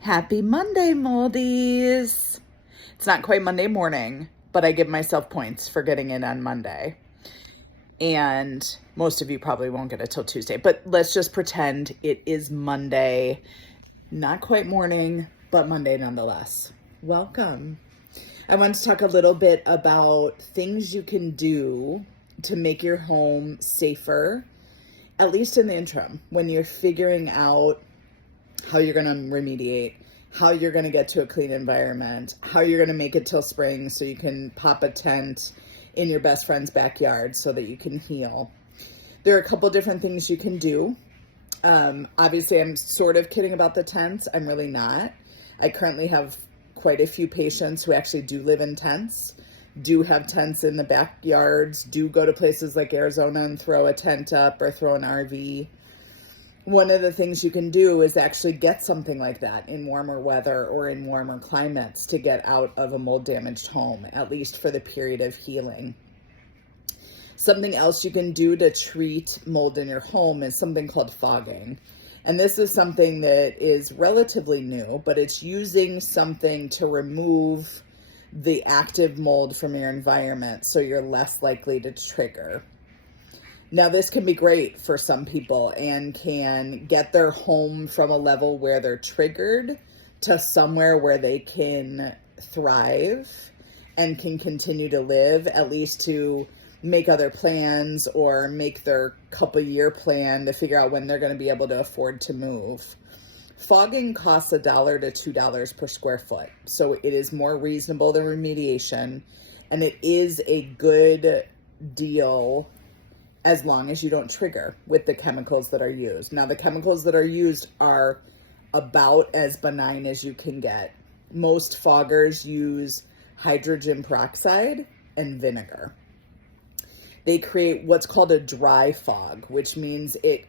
Happy Monday, Moldies. It's not quite Monday morning, but I give myself points for getting in on Monday. And most of you probably won't get it till Tuesday, but let's just pretend it is Monday. Not quite morning, but Monday nonetheless. Welcome. I want to talk a little bit about things you can do to make your home safer, at least in the interim, when you're figuring out how you're going to remediate, how you're going to get to a clean environment, how you're going to make it till spring so you can pop a tent in your best friend's backyard so that you can heal. There are a couple different things you can do. Obviously, I'm sort of kidding about the tents. I'm really not. I currently have quite a few patients who actually do live in tents, do have tents in the backyards, do go to places like Arizona and throw a tent up or throw an RV. One of the things you can do is actually get something like that in warmer weather or in warmer climates to get out of a mold damaged home, at least for the period of healing. Something else you can do to treat mold in your home is something called fogging. And this is something that is relatively new, but it's using something to remove the active mold from your environment so you're less likely to trigger. Now, this can be great for some people and can get their home from a level where they're triggered to somewhere where they can thrive and can continue to live, at least to make other plans or make their couple-year plan to figure out when they're going to be able to afford to move. Fogging costs $1 to $2 per square foot, so it is more reasonable than remediation, and it is a good deal as long as you don't trigger with the chemicals that are used. Now, the chemicals that are used are about as benign as you can get. Most foggers use hydrogen peroxide and vinegar. They create what's called a dry fog, which means it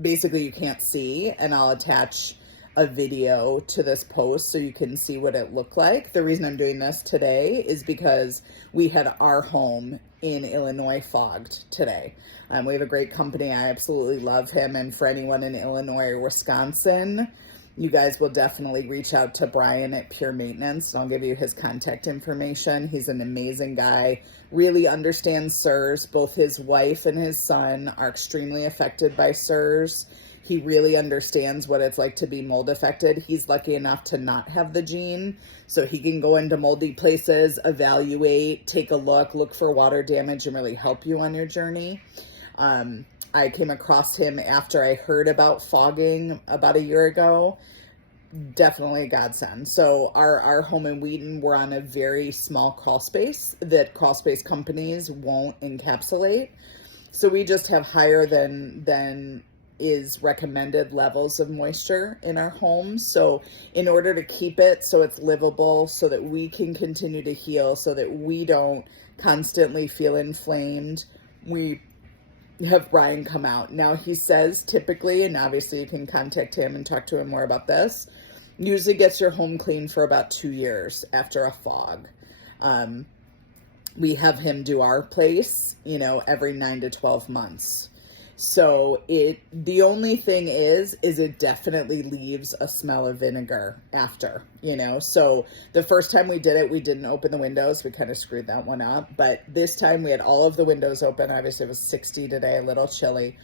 basically you can't see, and I'll attach a video to this post so you can see what it looked like. The reason I'm doing this today is because we had our home in Illinois fogged today. We have a great company. I absolutely love him. And for anyone in Illinois or Wisconsin, you guys will definitely reach out to Brian at Pure Maintenance. I'll give you his contact information. He's an amazing guy, really understands CIRS. Both his wife and his son are extremely affected by CIRS. He really understands what it's like to be mold affected. He's lucky enough to not have the gene, so he can go into moldy places, evaluate, take a look for water damage, and really help you on your journey. I came across him after I heard about fogging about a year ago. Definitely a godsend. So our home in Wheaton, we're on a very small crawl space that crawl space companies won't encapsulate. So we just have higher than is recommended levels of moisture in our homes. So in order to keep it so it's livable, so that we can continue to heal, so that we don't constantly feel inflamed, we have Brian come out. Now, he says typically, and obviously you can contact him and talk to him more about this, usually gets your home clean for about 2 years after a fog. We have him do our place, every 9 to 12 months. So the only thing is it definitely leaves a smell of vinegar after, So the first time we did it, we didn't open the windows. We kind of screwed that one up. But this time we had all of the windows open. Obviously it was 60 today, a little chilly.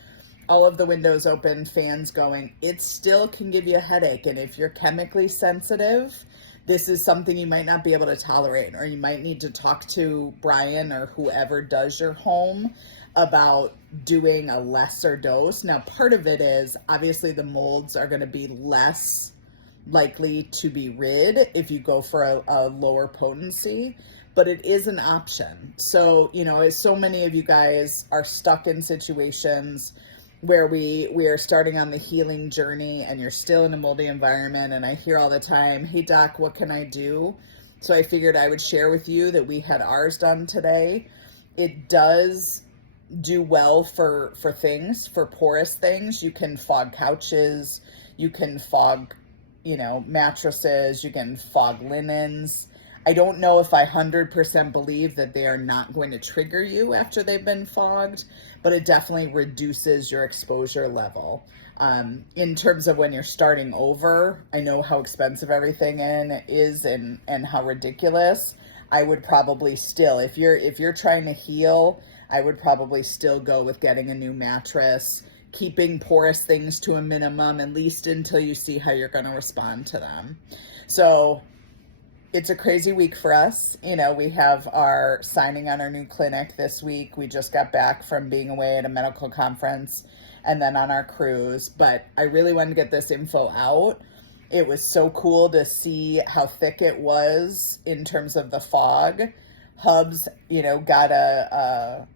All of the windows open, fans going. It still can give you a headache. And if you're chemically sensitive, this is something you might not be able to tolerate, or you might need to talk to Brian or whoever does your home about doing a lesser dose. Now, part of it is obviously the molds are going to be less likely to be rid if you go for a lower potency, but it is an option. So, as so many of you guys are stuck in situations where we are starting on the healing journey and you're still in a moldy environment, and I hear all the time, hey doc, what can I do? So I figured I would share with you that we had ours done today. It does do well for things, for porous things. You can fog couches, you can fog, mattresses, you can fog linens. I don't know if I 100% believe that they are not going to trigger you after they've been fogged, but it definitely reduces your exposure level. In terms of when you're starting over, I know how expensive everything is and how ridiculous. I would probably still, if you're trying to heal, I would probably still go with getting a new mattress, keeping porous things to a minimum, at least until you see how you're going to respond to them. So it's a crazy week for us. You know, we have our signing on our new clinic this week. We just got back from being away at a medical conference and then on our cruise. But I really wanted to get this info out. It was so cool to see how thick it was in terms of the fog. Hubs, you know, got a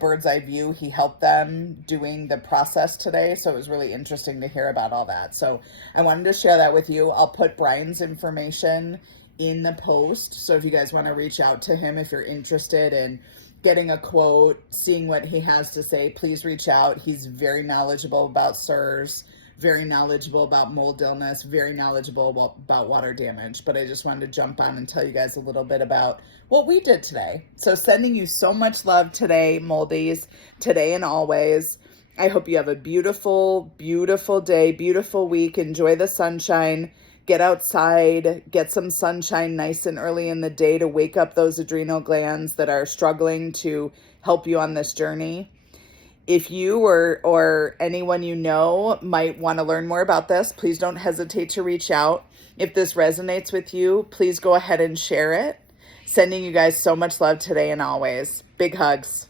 bird's eye view. He helped them doing the process today. So it was really interesting to hear about all that. So I wanted to share that with you. I'll put Brian's information in the post. So if you guys want to reach out to him, if you're interested in getting a quote, seeing what he has to say, please reach out. He's very knowledgeable about CIRS, very knowledgeable about mold illness, very knowledgeable about water damage. But I just wanted to jump on and tell you guys a little bit about what we did today. So sending you so much love today, Moldies, today and always. I hope you have a beautiful, beautiful day, beautiful week. Enjoy the sunshine. Get outside, get some sunshine nice and early in the day to wake up those adrenal glands that are struggling to help you on this journey. If you or anyone you know might want to learn more about this, please don't hesitate to reach out. If this resonates with you, please go ahead and share it. Sending you guys so much love today and always. Big hugs.